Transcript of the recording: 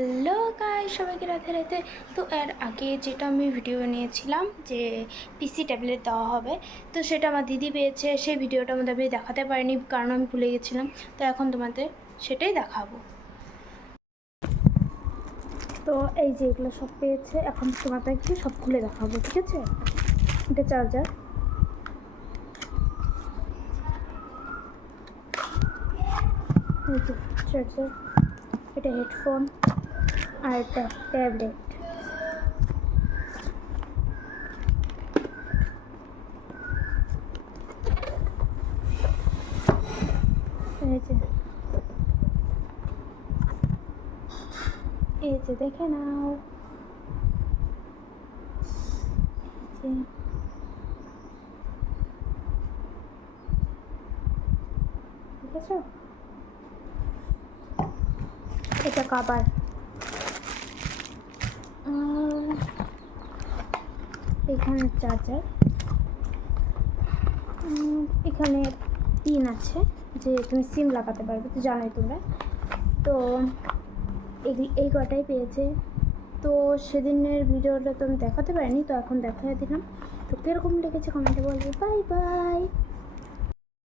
Hello guys, সবাইকে রাতে রাতে। তো এর আগে যেটা আমি ভিডিও নিয়েছিলাম যে পিসি ট্যাবলেট দেওয়া হবে, তো সেটা আমার দিদি পেয়েছে। সেই ভিডিওটা আমাদের আমি দেখাতে পারিনি, কারণ আমি ভুলে গেছিলাম। তো এখন তোমাদের সেটাই দেখাবো। তো এই যে এগুলো সব পেয়েছে, এখন তোমাদেরকে সব খুলে দেখাবো, ঠিক আছে? এটা চার্জার, এই যে চার্জার, এটা হেডফোন, আর এটা ট্যাবলেট। এই যে দেখে নাও, দেখেছো? এটা কাবার, এখানে চার্জার, এখানে পিন আছে যে তুমি সিম লাগাতে পারবে, তো জানোই তোমরা। তো এই কটাই পেয়েছে। তো সেদিনের ভিডিওটা তো আমি দেখাতে পারিনি, তো এখন দেখাই দিলাম। তো কীরকম লেগেছে কমেন্টে বলবে। Bye bye.